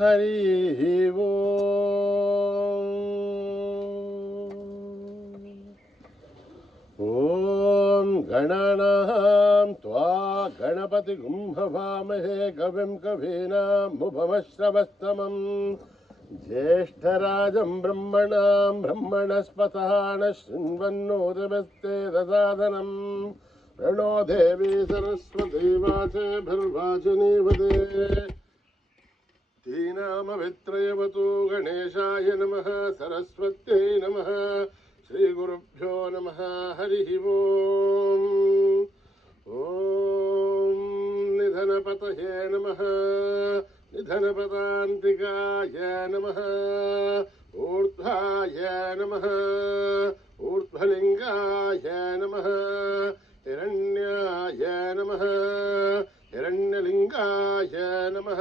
हरि वो ॐ गणानां त्वा गणपतिगुं हवामहे कविं कवीनामुपमश्रवस्तमं ज्येष्ठराजं ब्रह्मणस्पतः नः शृण्वन्नोतिभिस्ते दसादनं प्रणो देवी सरस्वती वाचेभिर्वाचिनीवते तीनामवित्रयवतु गणेशाय नमः सरस्वत्यै नमः श्रीगुरुभ्यो नमः हरिः ओम् ॐ निधनपतये नमः निधनपदान्तिकाय नमः ऊर्ध्वाय नमः ऊर्ध्वलिङ्गाय नमः हिरण्याय नमः हिरण्यलिङ्गाय नमः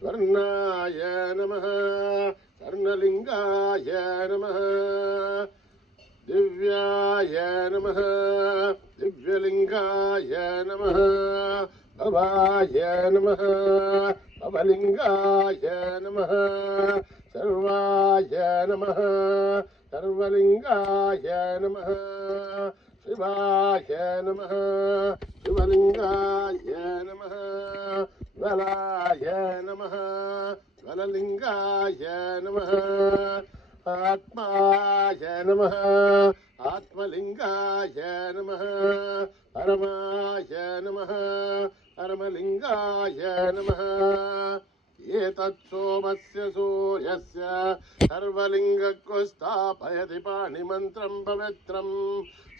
स्वर्णाय नमः स्वर्णलिङ्गाय नमः दिव्याय नमः दिव्यलिङ्गाय नमः भवाय नमः भवलिङ्गाय नमः सर्वाय नमः सर्वलिङ्गाय नमः शिवाय नमः शिवलिङ्गाय नमः ज्वलाय नमः ज्वललिङ्गाय नमः आत्माय नमः आत्मलिङ्गाय नमः परमाय नमः परमलिङ्गाय नमः एतत् सोमस्य सूर्यस्य सर्वलिङ्गको स्थापयति पाणिमन्त्रं पवित्रं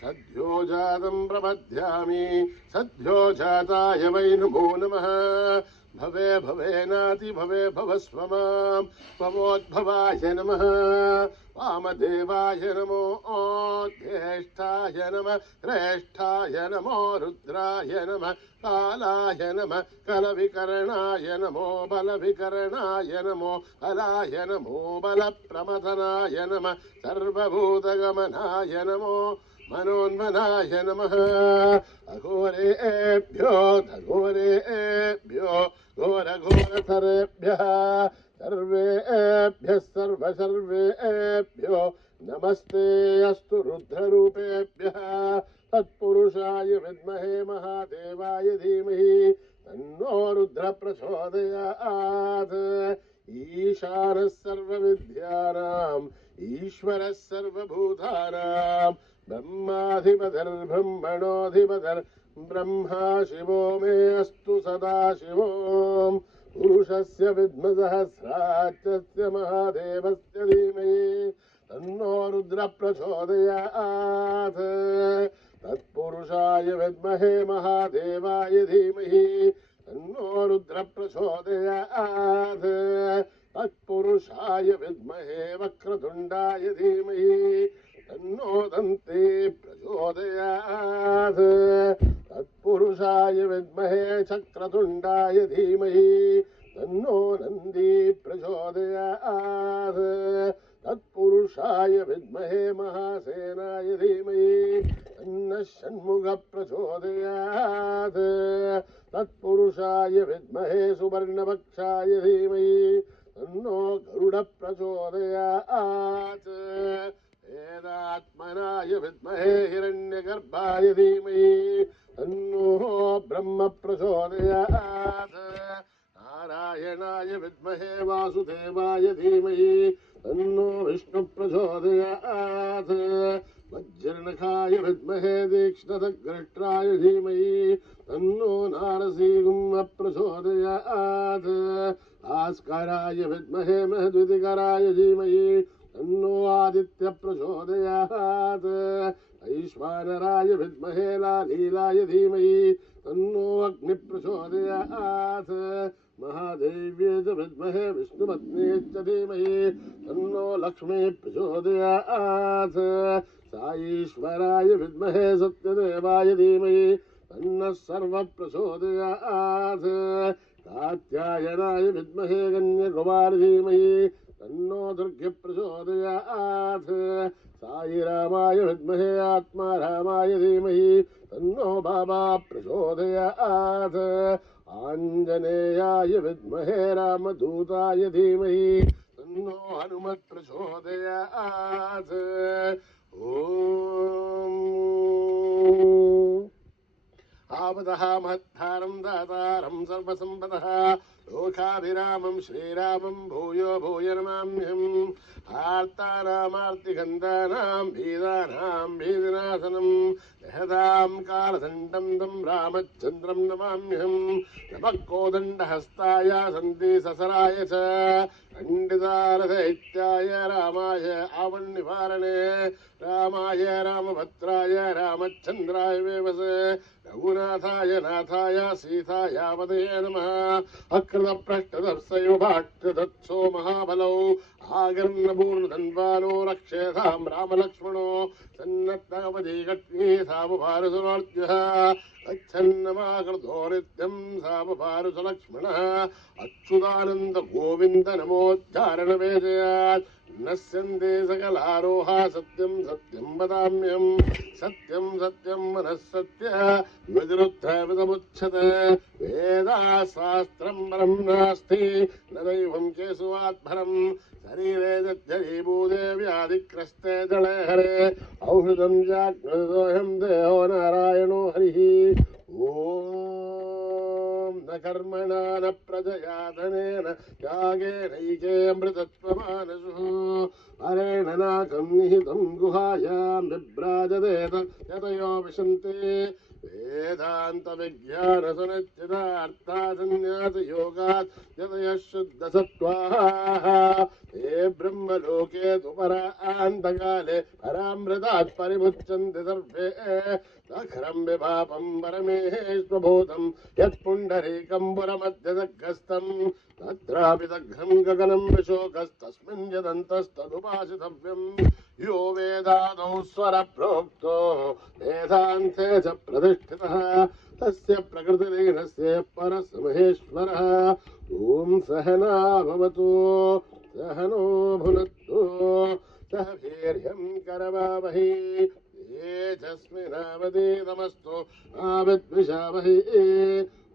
सद्यो जातं प्रपद्यामि सद्यो जाताय वै नमो नमः भवे भवेनाति भवे भवस्व मां त्वमोद्भवाय नमः वामदेवाय नमो ज्येष्ठाय नमः श्रेष्ठाय नमो रुद्राय नमः कालाय नमः कलविकरणाय नमो बलविकरणाय नमो बलाय नमो बलप्रमथनाय नमः सर्वभूतगमनाय नमो मनोन्मनाय नमः अघोरेभ्यो घोरेभ्यो घोरघोरतरेभ्यः सर्वेभ्यः सर्वेभ्यो नमस्ते अस्तु रुद्ररूपेभ्यः तत्पुरुषाय विद्महे महादेवाय धीमहि तन्नो रुद्र प्रचोदयात् ईशानः सर्वविद्यानाम् ईश्वरः सर्वभूतानां ब्रह्माधिपतिर्ब्रह्मणोऽधिपतिर्ब्रह्मा शिवो मे अस्तु सदा शिवोम् पुरुषस्य विद्मसहस्राक्षस्य महादेवस्य धीमहि तन्नो रुद्र प्रचोदयात् तत्पुरुषाय विद्महे महादेवाय धीमहि तन्नो रुद्र प्रचोदयात् तत्पुरुषाय विद्महे वक्रतुण्डाय धीमहि तन्नो दन्ती प्रचोदयात् तत्पुरुषाय विद्महे चक्रतुण्डाय धीमहि तन्नो नन्दी प्रचोदयात् तत्पुरुषाय विद्महे महासेनाय धीमहि तन्नः षण्मुख प्रचोदयात् तत्पुरुषाय विद्महे सुवर्णपक्षाय धीमहि तन्नो गरुड प्रचोदयात् वेदात्मनाय विद्महे हिरण्यगर्भाय धीमहि तन्नो ब्रह्म प्रचोदयात् नारायणाय विद्महे वासुदेवाय धीमहि तन्नो विष्णु प्रचोदयात् वज्रनखाय विद्महे तीक्ष्णदग्रष्ट्राय धीमहि तन्नो नारसिंह प्रचोदयात् भास्कराय विद्महे महद्वितिकराय धीमहि तन्नो आदित्य प्रचोदयात् ऐश्वानराय विद्महे लालीलाय धीमहि तन्नो अग्नि प्रचोदयात् महादेव्ये च विद्महे विष्णुपत्न्ये च धीमहि तन्नो लक्ष्मी प्रचोदयात् साईश्वराय विद्महे सत्यदेवाय धीमहि तन्नः सर्व प्रचोदयात् कात्यायनाय विद्महे कन्याकुमार धीमहि तन्नो दुर्गे प्रचोदयात् साईरामाय विद्महे आत्मारामाय धीमहि तन्नो बाबा प्रचोदयात् आञ्जनेयाय विद्महे रामदूताय धीमहि तन्नो हनुमत् प्रचोदयात्। आवतः महत्तारं दातारं सर्वसम्पदः लोकाभिरामं श्रीरामं भूयो भूय नमाम्यहम्। आर्तानामार्तिगन्धानां भीदानां भीदिनाशनं जहदां कालदण्डं तं रामचन्द्रं नमाम्यहम्। नमः कोदण्डहस्ताय सन्ति ससराय च खण्डितारथैत्याय रामाय आवन्निवारणे रामाय रामभद्राय रामचन्द्राय वेवसे रघुनाथाय नाथाय सीतायावदये नमः। अकृतप्रष्टदर्शयुभाक्षतत्सो महाबलौ आगर्णपूर्णधन्वानो रक्षेतां रामलक्ष्मणो सन्नद्धवदीकट्वी सावभारसुरार्त्यः गच्छन्नमाकृतो नित्यं सावभारसुलक्ष्मणः अच्युतानन्द गोविन्द नमोच्चारणवेदयात् नश्यन्ते सकलारोहा सत्यं सत्यं वदाम्यहम्। सत्यं सत्यं मनः सत्य विरुद्धविदमुच्यते वेदाशास्त्रं परं नास्ति न दैवं केशवात्परम्। शरीरे जर्जरीभूते व्याधिग्रस्ते जले हरे औषधं जाग्रदोऽहं देहो नारायणो हरिः। ॐ न कर्मणा न प्रजया धनेन त्यागेनैके अमृतत्वमानसुः हरेण नाकं निहितं गुहायां विभ्राजते यतयो विशन्ते वेदान्तविज्ञानसुनिश्चितार्थासन्न्यासयोगात् यतयः शुद्धसत्त्वाः ते ब्रह्मलोके तु परान्तकाले परामृतात् परिमुच्यन्ते सर्वे सखरं विभापं परमेश्वभूतं यत्पुण्डरीकं पुरमध्यदग्रस्तं तत्रापि दग्धं गगनं विशोकस्तस्मिन् यदन्तस्तदुपासितव्यं। यो वेदादौ स्वरप्रोक्तो वेदान्ते च प्रतिष्ठितः तस्य प्रकृतिलीनस्य परस्य महेश्वरः। ॐ सहना भवतु सहनो भुनक्तु सह वीर्यं करवावहै तेजस्विनावधीतमस्तु मा विद्विषावहै।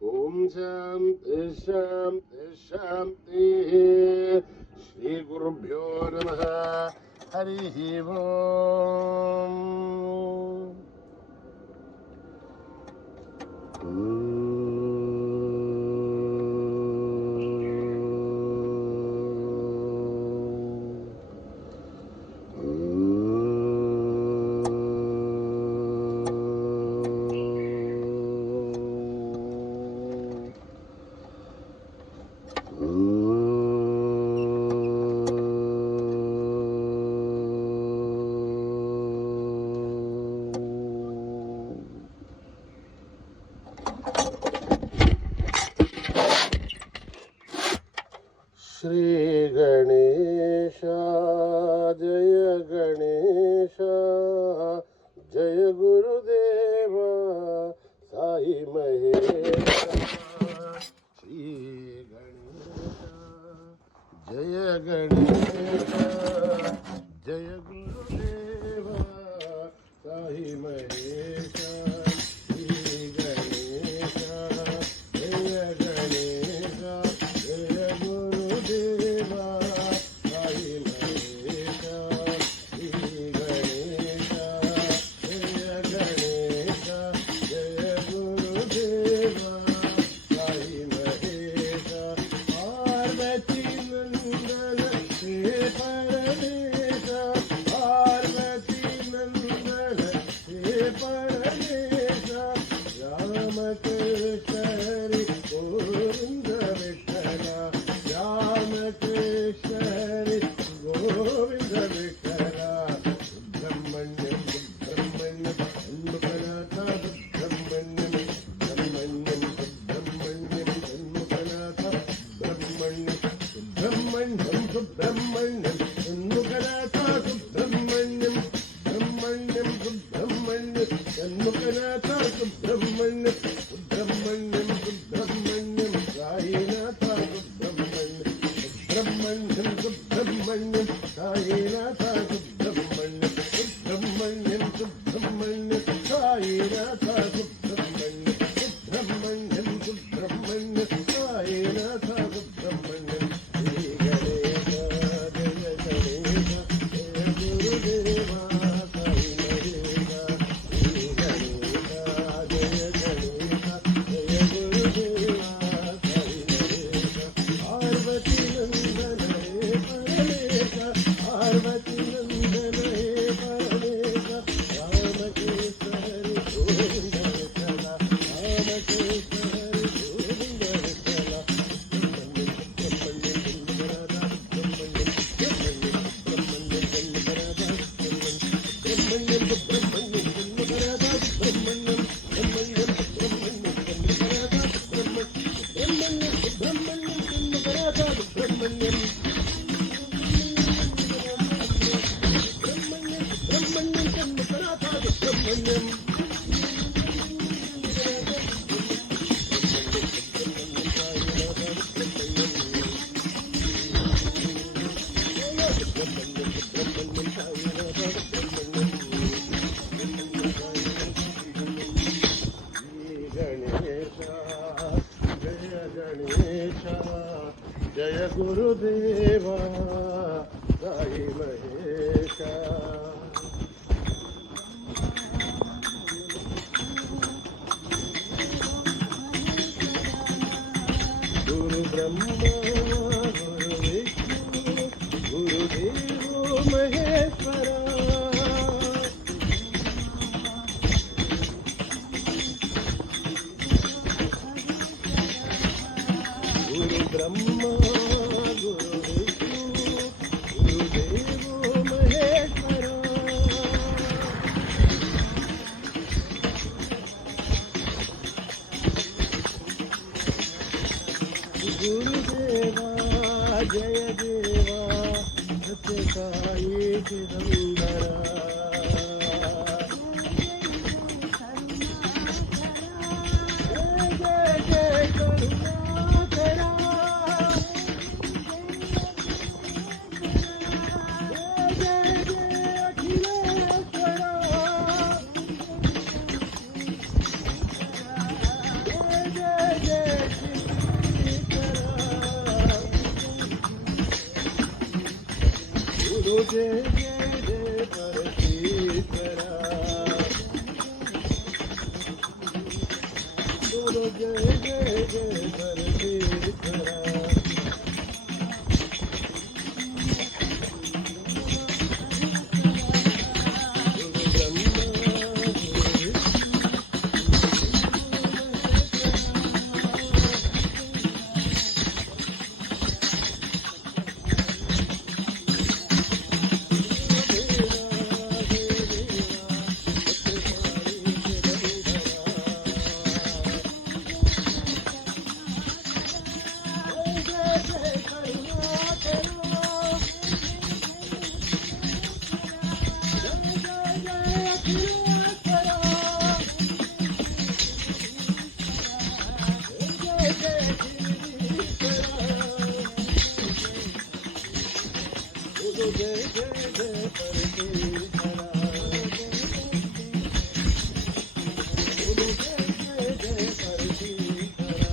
ॐ शान्ति शान्ति शान्तिः। श्रीगुरुभ्यो नमः। हरिः ओम्। श्री गणेश जय गणेश जय गुरुदेव साई महेश। श्री गणेश जय गणेश जय गुरुदेव साई महेश। श्री गणेश जय गणेश जय गुरुदेव साई महेश। श्री गणेश जय गणेश जय गुरुदेव साई महेश। पार्वती नंदन जय गुरुदेवा साई महेशा. गुरु ब्रह्मा गुरु विष्णू गुरुदेव महेश्वरा. गुरु ब्रह्मा गुरु विष्णू गुरुदेव महेश्वरा. गुरुदेवा जय देवा सत्य साई चिदंबरा. जय जय करुणाकरा. जय जय अखिलेश्वरा. जय जय श्रीकरा. गुरु जय जय जय परमेश्वरा. गुरु जय जय जय परमेश्वरा. गुरु ब्रह्मा गुरु विष्णू जय जय जय परमेश्वरा. गुरु जय जय जय परमेश्वरा.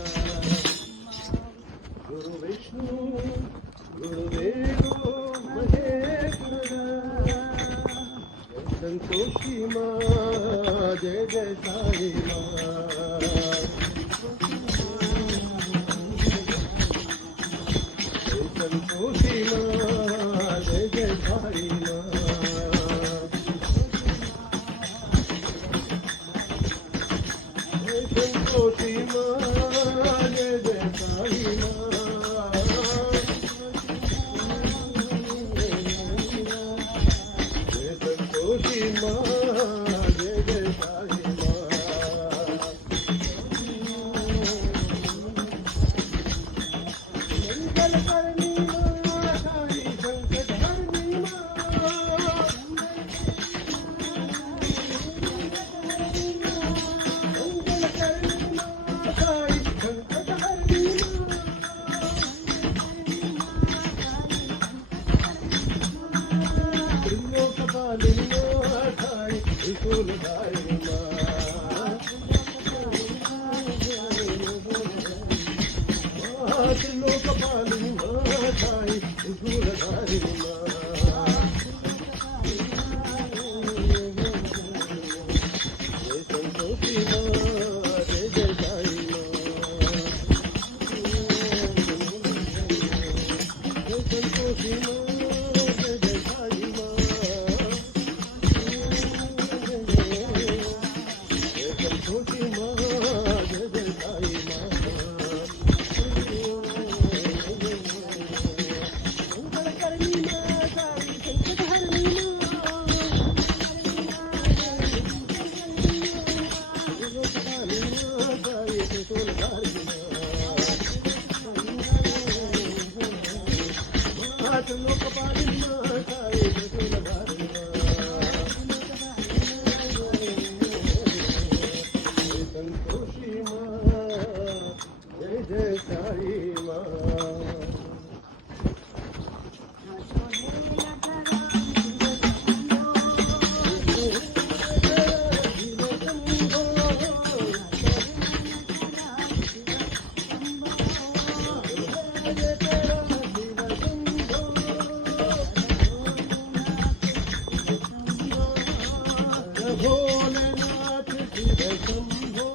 गुरु विष्णु गुरुदेव महेश्वरा. संतोषी माँ जय जय साई माँ. संतोषी माँ जय जय साई माँ. संतोषी माँ जय जय साई माँ. संतोषी माँ जय जय साई माँ. मंगल करनी माँ साई संकट हरनी माँ. मंगल करनी माँ साई संकट हरनी माँ. त्रिलोकपालिनी माँ साई त्रिशूलधारिणी माँ. त्रिलोकपालिनी माँ साई त्रिशूलधारिणी माँ. जय संतोषी माँ जय जय साई माँ. जय संतोषी माँ जय जय साई माँ. जय संतोषी माँ जय जय साई माँ. मंगल करनी माँ साई संकट हरनी माँ. त्रिलोकपालिनी माँ साई त्रिशूलधारिणी माँ. त्रिलोकपालिनी माँ साई त्रिशूलधारिणी माँ. संतोषी माँ जय जय साई माँ. भोलेनाथ शिव शंभो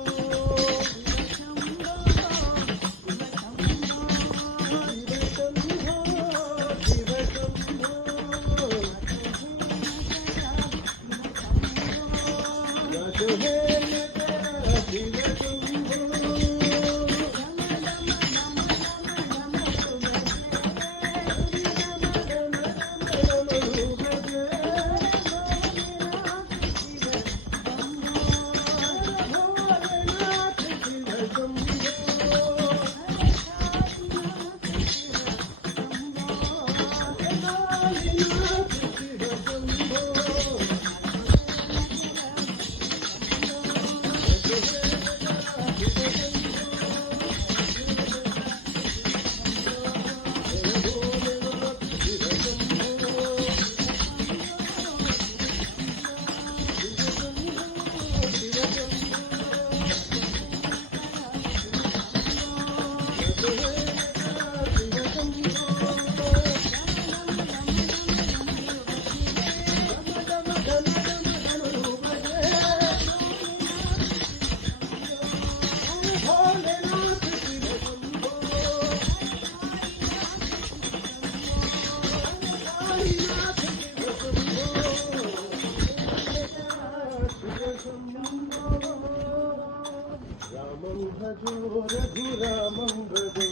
रामं भजो रघुरामं भजो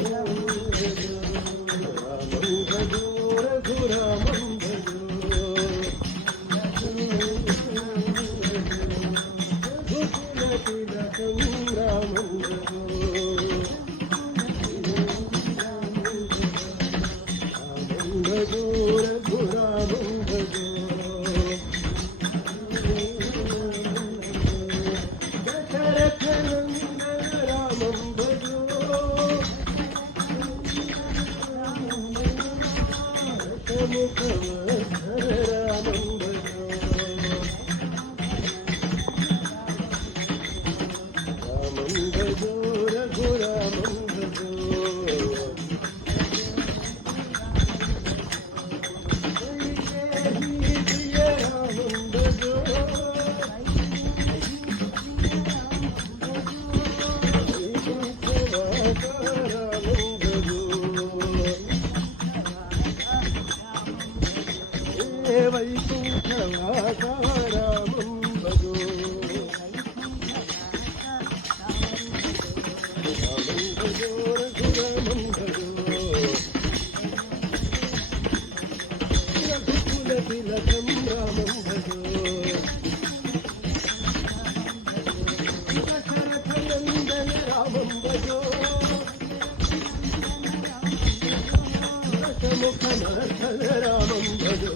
रामं भजो रघुरामं भजो रघुकुलतिलकं रामं भजो रामं भजो रघुरामं भजो वैकुण्ठवासारामं भजो रामं भजो रघुरामं भजो रघुकुलतिलकं रामं भजो दशरथनन्दन रामं भजो दशमुखनर्तन रामं भजो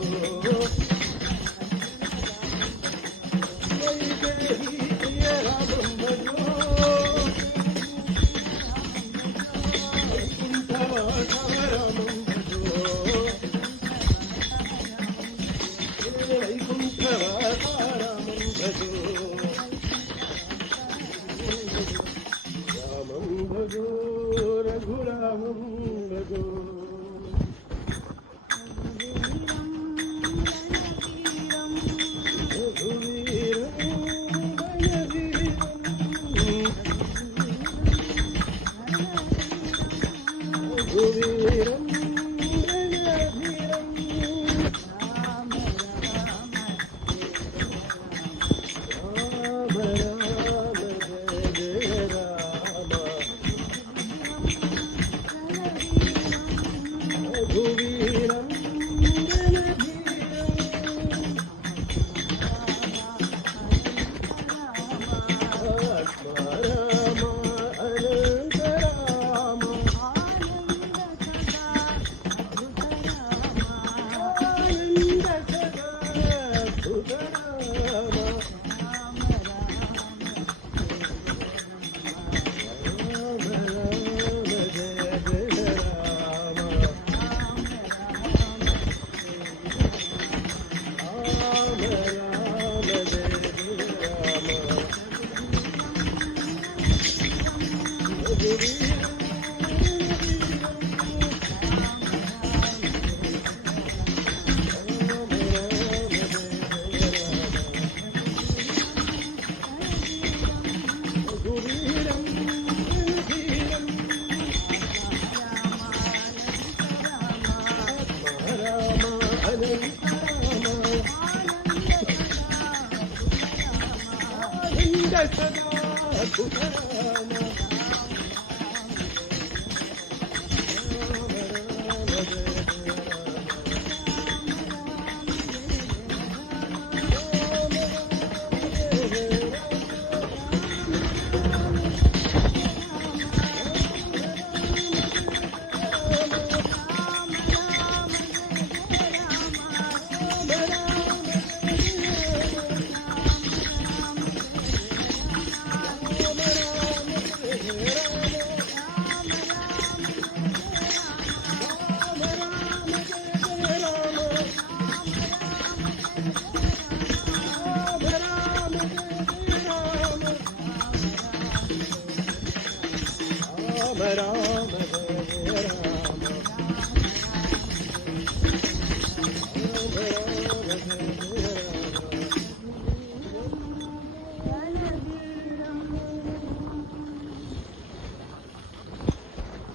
रामं भजो रघुरामं भजो रघुवीरं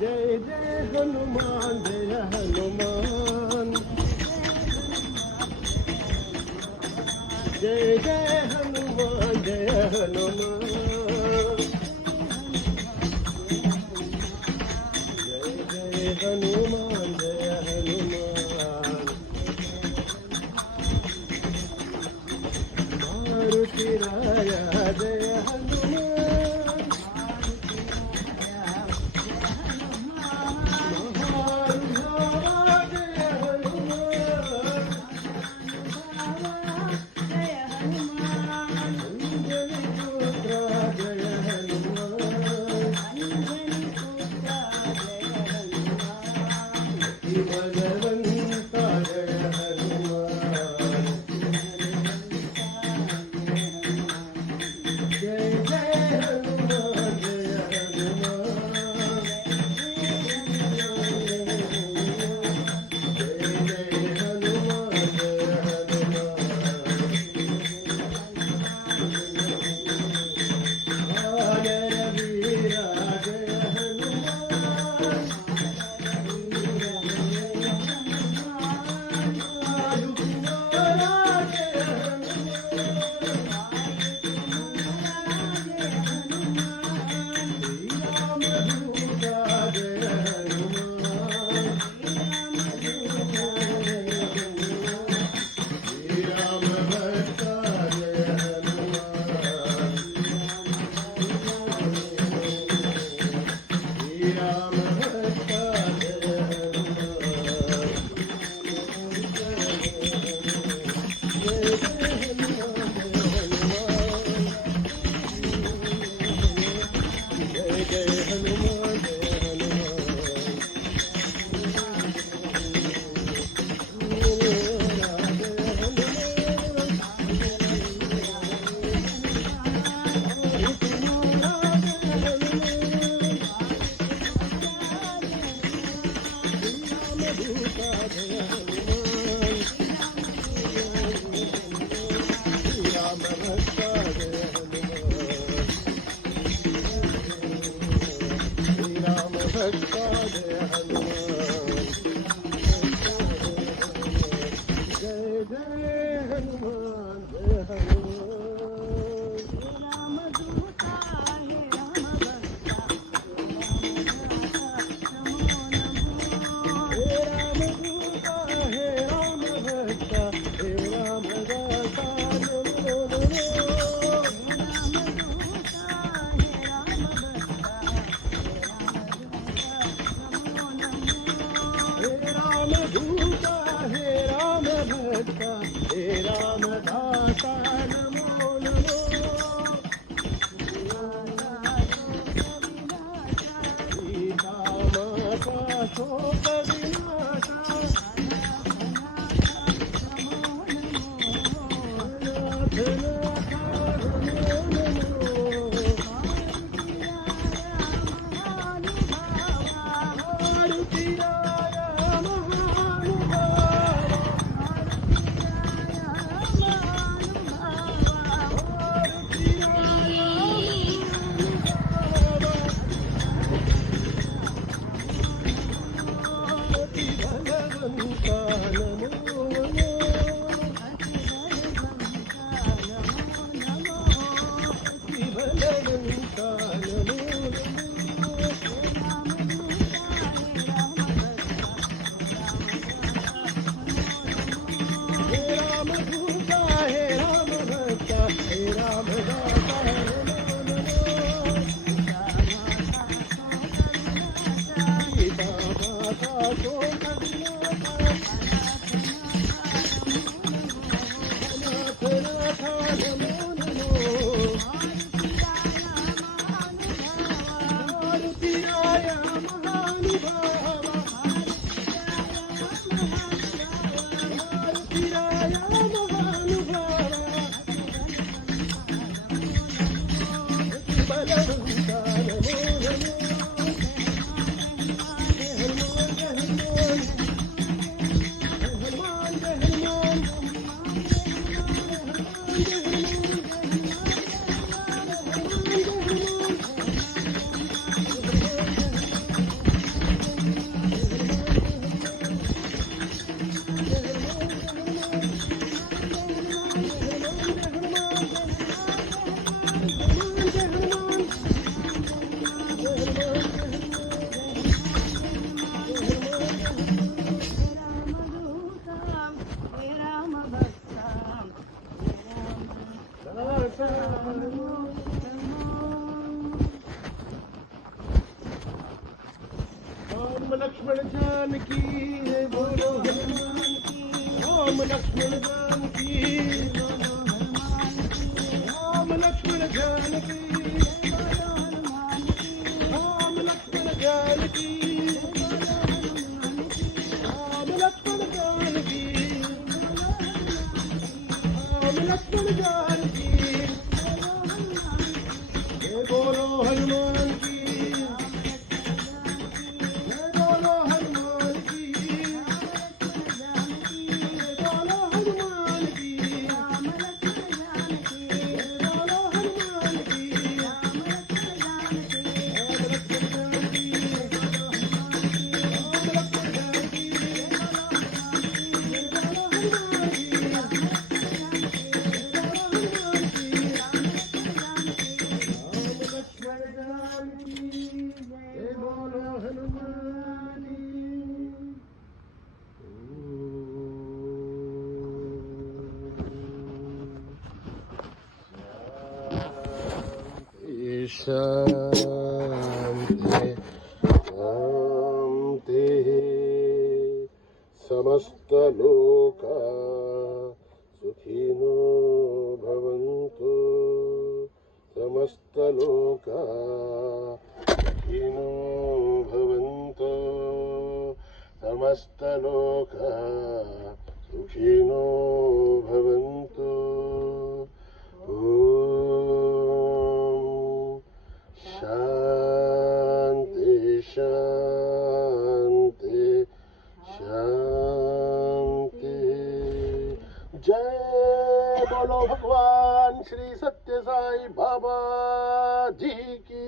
जय जय हनुमान जय हनुमान जय जय हनुमान जय हनुमान जय जय हनुमान जय हनुमान मारुति राया जय हनुमान बलवंता नमो नमो अति बलवंता नमो हे रामदूता हे रामभक्ता हे रामदाता नमो नमो सीता माता सोमनाथा अनाथनाथा नमो नमो मारुतिराय महानुभावा मारुतिराय महानुभावा अति बलवंता नमो नमो हनुमान जय हनुमान हनुमान जय हनुमान राम लक्ष्मण जानकी जय बोलो हनुमान की राम लक्ष्मण जानकी राम लक्ष्मण जानकी राम लक्ष्मण जानकी राम लक्ष्मण जानकी राम लक्ष्मण जानकी जय बोलो हनुमान की जय बोलो हनुमान की जय बोलो हनुमान की जय बोलो हनुमान की राम लक्ष्मण जानकी राम लक्ष्मण जानकी जय बोलो हनुमान की जय बोलो हनुमान शांति शांति समस्त लोका सुखिनो भवन्तु समस्त लोका सुखिनो भवन्तु समस्त लोका सुखिनो भवन्तु ॐ शान्ति शान्ति शान्ति जय बोलो भगवान श्री सत्य साई बाबा जी की